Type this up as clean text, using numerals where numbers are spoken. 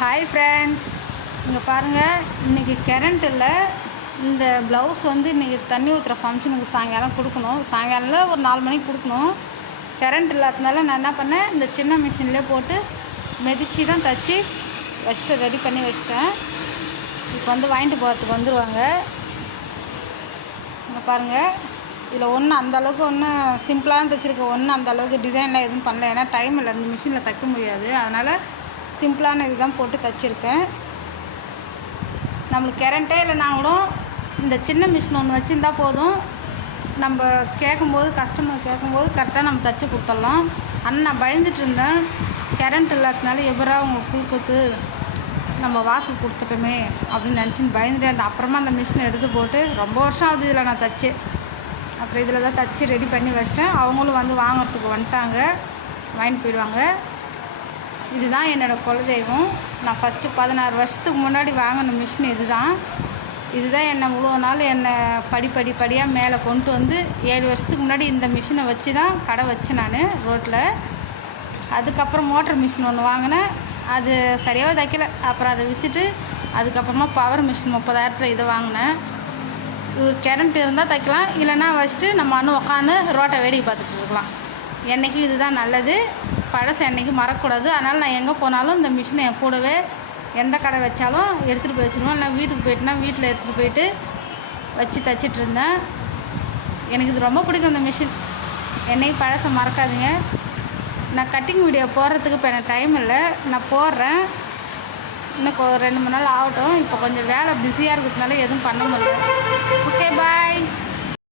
Hi friends, இங்கே பாருங்கள். இன்றைக்கி கரண்ட் இல்லை. இந்த ப்ளவுஸ் வந்து இன்றைக்கி தண்ணி ஊற்றுற ஃபங்க்ஷனுக்கு சாயங்காலம் கொடுக்கணும். சாயங்காலம்ல ஒரு 4 மணிக்கு கொடுக்கணும். கரண்ட் இல்லாததுனால நான் என்ன பண்ணேன், இந்த சின்ன மிஷின்லேயே போட்டு மிதித்து தான் தைச்சி வச்சுட்டு ரெடி பண்ணி வச்சுட்டேன். இப்போ வந்து வாங்கிட்டு போகிறதுக்கு வந்துடுவாங்க. இங்கே பாருங்கள், இதில் ஒன்றும் அந்தளவுக்கு ஒன்றும் சிம்பிளாக தான் தைச்சிருக்கேன். ஒன்றும் அந்தளவுக்கு டிசைன்லாம் எதுவும் பண்ணல. ஏன்னா டைம் இல்லை, இந்த மிஷினில் தைக்க முடியாது. அதனால் சிம்பிளான இது தான் போட்டு தைச்சிருக்கேன். நம்மளுக்கு கரண்ட்டே இல்லைனா கூட இந்த சின்ன மிஷின் ஒன்று வச்சுருந்தா போதும். நம்ம கேட்கும்போது, கஸ்டமர் கேட்கும்போது கரெக்டாக நம்ம தைச்சி கொடுத்துடலாம். ஆனால் நான் பயந்துட்டு இருந்தேன், கரண்ட் இல்லாததுனால எவரா அவங்க கொடுக்குறது, நம்ம வாக்கு கொடுத்துட்டோமே அப்படின்னு நினச்சின்னு பயந்துட்டே இருந்தேன். அப்புறமா அந்த மிஷினை எடுத்து போட்டு ரொம்ப வருஷம் ஆகுது இதில் நான் தைச்சி. அப்புறம் இதில் தான் தைச்சி ரெடி பண்ணி வச்சிட்டேன். அவங்களும் வந்து வாங்கிறதுக்கு வந்துட்டாங்க, வாங்கிட்டு போயிடுவாங்க. இதுதான் என்னோடய குலதெய்வம். நான் ஃபஸ்ட்டு 16 வருஷத்துக்கு முன்னாடி வாங்கின மிஷின் இதுதான் என்னை இவ்வளோ நாள் என்னை படிப்படியாக மேலே கொண்டு வந்து 7 வருஷத்துக்கு முன்னாடி இந்த மிஷினை வச்சு தான் கடை வச்சேன் நான் ரோட்டில். அதுக்கப்புறம் மோட்டர் மிஷின் ஒன்று வாங்கினேன். அது சரியாக தைக்கல. அப்புறம் அதை விற்றுட்டு அதுக்கப்புறமா பவர் மிஷின் 30,000 இதை வாங்கினேன். கரண்ட் இருந்தால் தைக்கலாம், இல்லைன்னா வச்சுட்டு நம்ம அண்ணன் உட்காந்து ரோட்டை வேடிக்கை பார்த்துட்டு இருக்கலாம். என்றைக்கும் இதுதான் நல்லது. பழசு என்றைக்கும் மறக்கக்கூடாது. அதனால் நான் எங்கே போனாலும் இந்த மிஷினை என் கூடவே எந்த கடை வச்சாலும் எடுத்துகிட்டு போய் வச்சுருவேன். இல்லை வீட்டுக்கு போயிட்டுனா வீட்டில் எடுத்துகிட்டு போயிட்டு வச்சு தைச்சிட்டு இருந்தேன். எனக்கு இது ரொம்ப பிடிக்கும் இந்த மிஷின். என்றைக்கும் பழசை மறக்காதீங்க. நான் கட்டிங் வீடியோ போடுறதுக்கு இப்போ எனக்கு டைம் இல்லை. நான் போடுறேன், இன்னும் 2-3 நாள் ஆகட்டும். இப்போ கொஞ்சம் வேலை பிஸியாக இருக்கிறதுனால எதுவும் பண்ண முடியல. ஓகே, பாய்.